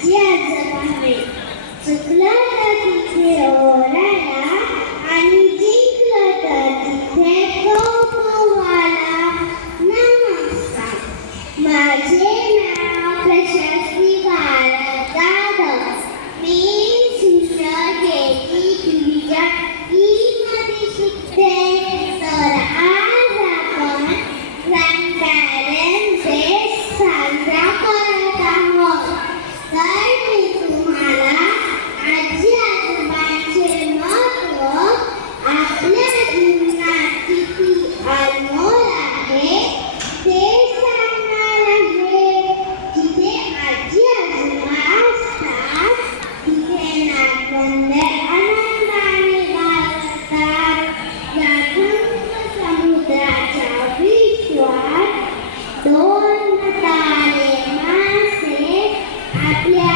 आजी आजोबा हवे. चुकलं तर तिथे ओरडा आणि जिंकलं तर तिथे कौतुकाला नमस्कार. माझे नाव प्रशस्ती भारत जाधव. मी सुशेती तुझ्या मध्ये शिकते. तर आज आपण ग्रँडपॅरेंट्स डे साजरा करत आहोत. तर मी तुम्हाला आजी आजोबांचे महत्त्व, आपल्या जीवनात किती अनमोल आहे ते सांगणार आहे. जिथे आजी आजोबा असतात तिथे नातवंड आनंदाने वावरतात. या थंड समुद्राच्या विश्वात दोन तारे मासे आपल्या